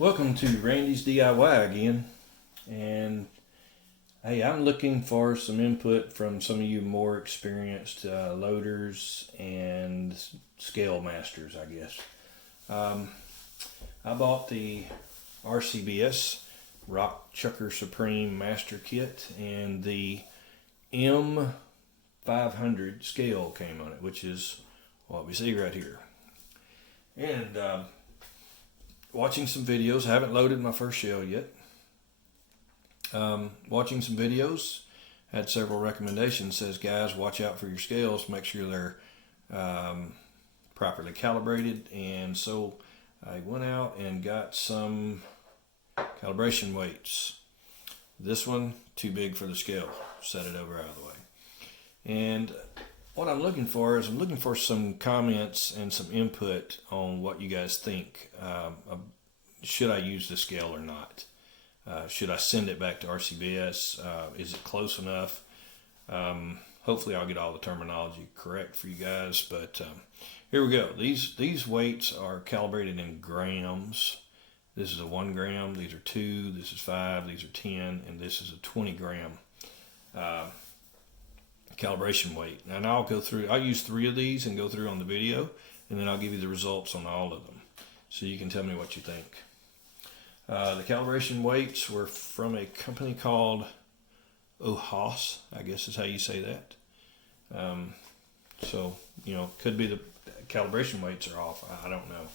Welcome to Randy's DIY again, and hey, I'm looking for some input from some of you more experienced loaders and scale masters, I guess. I bought the RCBS Rock Chucker Supreme Master Kit, and the M500 scale came on it, which is what we see right here. And watching some videos. I haven't loaded my first shell yet. Watching some videos, had several recommendations. Says, guys, watch out for your scales. Make sure they're properly calibrated. And so I went out and got some calibration weights. This one, too big for the scale. Set it over out of the way. And what I'm looking for is some comments and some input on what you guys think. Should I use the scale or not? Should I send it back to RCBS? Is it close enough? Hopefully I'll get all the terminology correct for you guys, but here we go. These weights are calibrated in grams. This is a 1 gram, these are 2, this is 5, these are 10, and this is a 20 gram calibration weight. And I'll use 3 of these and go through on the video, and then I'll give you the results on all of them, so you can tell me what you think. The calibration weights were from a company called OHAS, I guess is how you say that. So, could be the calibration weights are off. I don't know.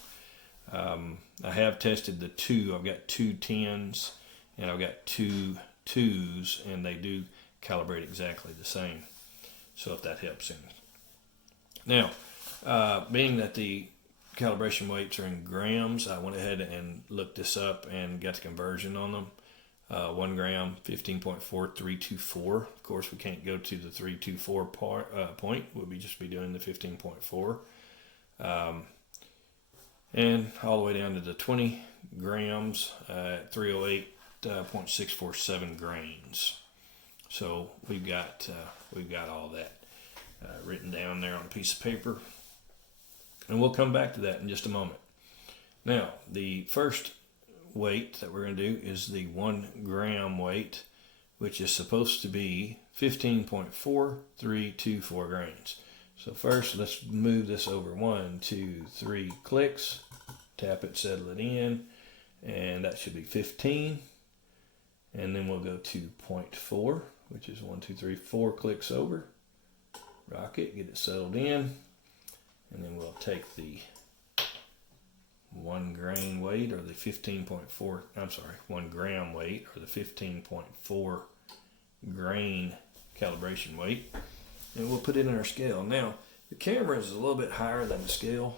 I have tested the 2. I've got 2 10s and I've got 2 2s, and they do calibrate exactly the same. So if that helps him. Now, being that the calibration weights are in grams, I went ahead and looked this up and got the conversion on them. 1 gram, 15.4324. Of course, we can't go to the 324 point. We'll just be doing the 15.4. And all the way down to the 20 grams at 308.647 grains. So we've got all that written down there on a piece of paper, and we'll come back to that in just a moment. Now, the first weight that we're going to do is the 1 gram weight, which is supposed to be 15.4324 grains. So first, let's move this over 1, 2, 3 clicks. Tap it, settle it in, and that should be 15. And then we'll go to 0.4, which is 1, 2, 3, 4 clicks over. Rock it, get it settled in, and then we'll take the 1 grain weight, or the 1 gram weight, or the 15.4 grain calibration weight, and we'll put it in our scale. Now, the camera is a little bit higher than the scale,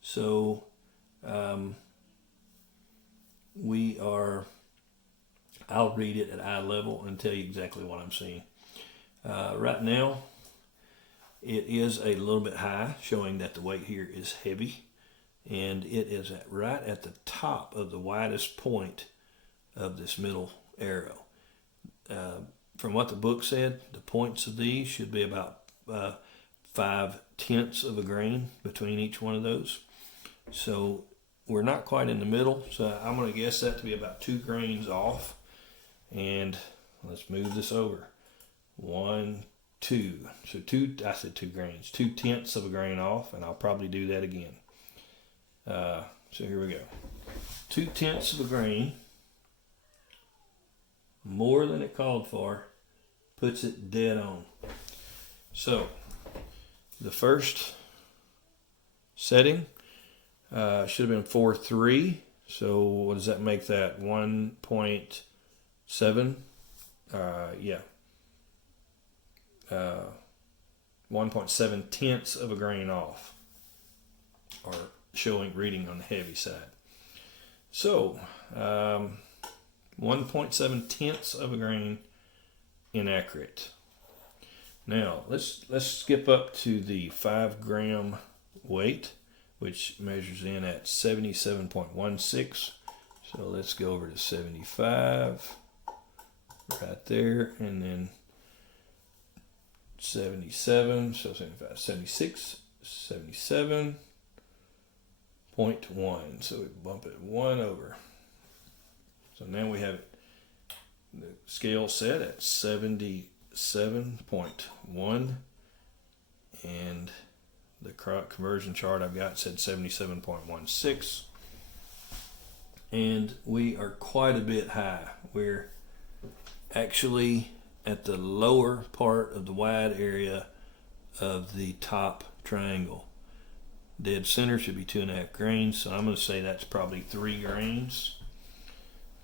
so I'll read it at eye level and tell you exactly what I'm seeing. Right now, it is a little bit high, showing that the weight here is heavy, and it is right at the top of the widest point of this middle arrow. From what the book said, the points of these should be about 5/10 of a grain between each one of those. So we're not quite in the middle, so I'm going to guess that to be about 2 grains off. And let's move this over. 1, 2. So I said 2 grains. 2/10 of a grain off, and I'll probably do that again. So here we go. 2/10 of a grain, more than it called for, puts it dead on. So the first setting should have been 4.3. So what does that make that? 1.7. 1.7 of a grain off, or reading on the heavy side. So 1.7 of a grain inaccurate. Now let's skip up to the 5 gram weight, which measures in at 77.16. So let's go over to 75 right there, and then 77, so 75, 76, 77, 0.1. So we bump it 1 over. So now we have the scale set at 77.1, and the conversion chart I've got said 77.16, and we are quite a bit high. We're actually at the lower part of the wide area of the top triangle. Dead center should be 2.5 grains, so I'm going to say that's probably 3 grains.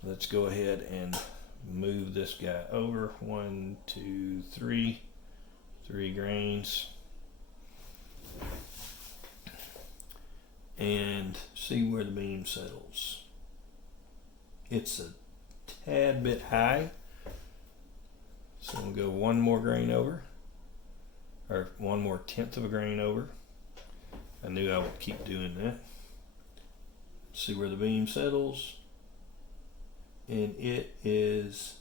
Let's go ahead and move this guy over. 1, 2, 3. 3 grains. And see where the beam settles. It's a tad bit high, so we'll go 1 more grain over, or 1 more tenth of a grain over. I knew I would keep doing that. See where the beam settles, and it is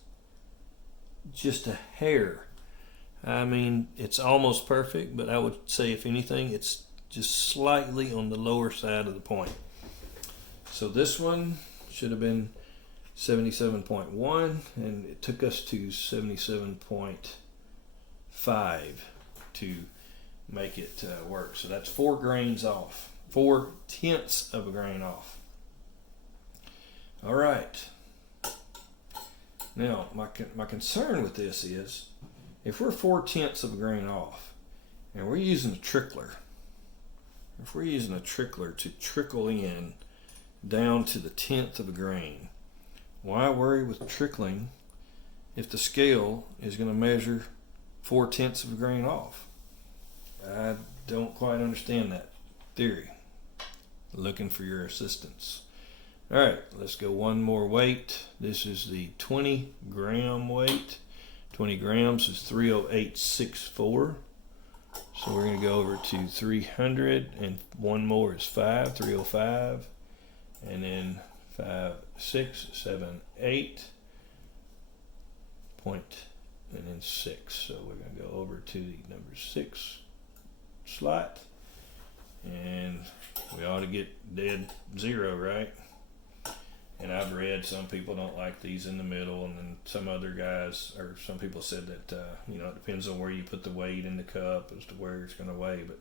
just a hair. I mean, it's almost perfect, but I would say if anything, it's just slightly on the lower side of the point. So this one should have been 77.1, and it took us to 77.5 to make it work. So that's 4 grains off, 4 tenths of a grain off. All right. Now, my concern with this is, if we're 4 tenths of a grain off, and we're using a trickler, if we're using a trickler to trickle in down to the tenth of a grain, why worry with trickling if the scale is going to measure 4 tenths of a grain off? I don't quite understand that theory. Looking for your assistance. All right, let's go 1 more weight. This is the 20 gram weight. 20 grams is 308.64. So we're going to go over to 300, and 1 more is 5, 305, and then 5, 6, 7, 8, point, and then 6. So we're going to go over to the number 6 slot, and we ought to get dead 0, right? And I've read some people don't like these in the middle, and then some other guys, or some people said that it depends on where you put the weight in the cup as to where it's going to weigh, but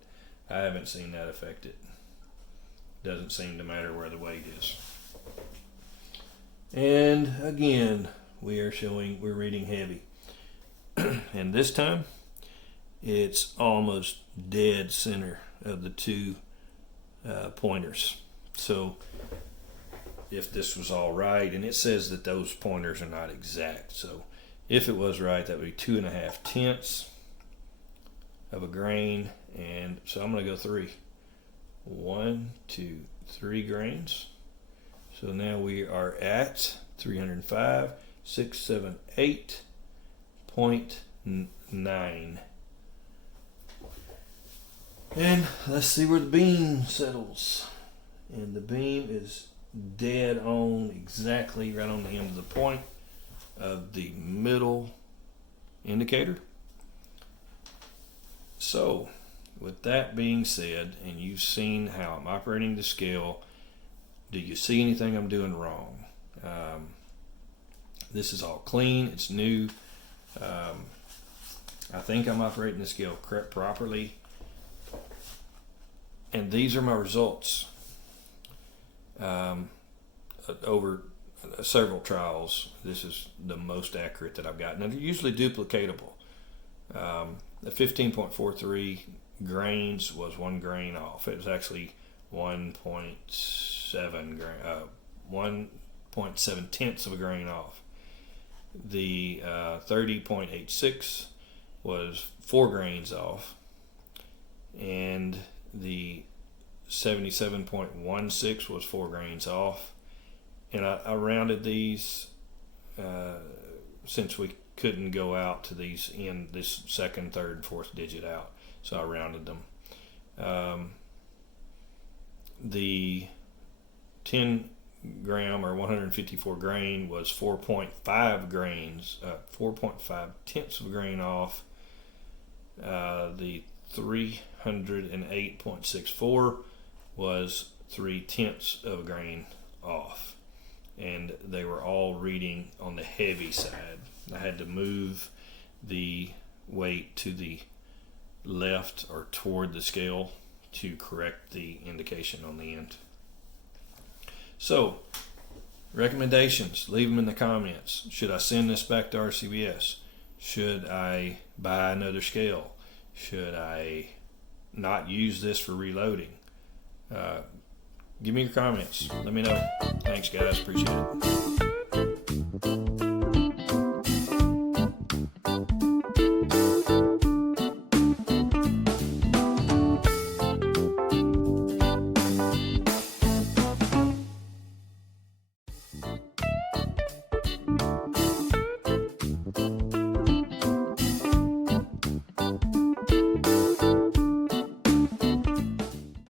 I haven't seen that affect it. Doesn't seem to matter where the weight is. And again, we're reading heavy. And this time, it's almost dead center of the 2 pointers. So if this was all right, and it says that those pointers are not exact, so if it was right, that would be 2.5 tenths of a grain. And so I'm going to go 3. 1, 2, 3 grains. So now we are at 305, 6, 7, 8.9. And let's see where the beam settles. And the beam is dead on, exactly right on the end of the point of the middle indicator. So with that being said, and you've seen how I'm operating the scale, do you see anything I'm doing wrong? This is all clean, it's new. I think I'm operating the scale properly, and these are my results. Over several trials, this is the most accurate that I've gotten. Now, they're usually duplicatable. The 15.43 grains was 1 grain off. It was actually 1.7 tenths of a grain off. The 30.86 was 4 grains off, and the 77.16 was 4 grains off. And I rounded these since we couldn't go out to these in this 2nd, 3rd, 4th digit out, so I rounded them. The 10 gram or 154 grain was 4.5 grains, 4.5 tenths of a grain off. The 308.64 was 0.3 of a grain off, and they were all reading on the heavy side. I had to move the weight to the left or toward the scale to correct the indication on the end. So, recommendations, leave them in the comments. Should I send this back to RCBS? Should I buy another scale? Should I not use this for reloading? Give me your comments. Let me know. Thanks, guys. Appreciate it.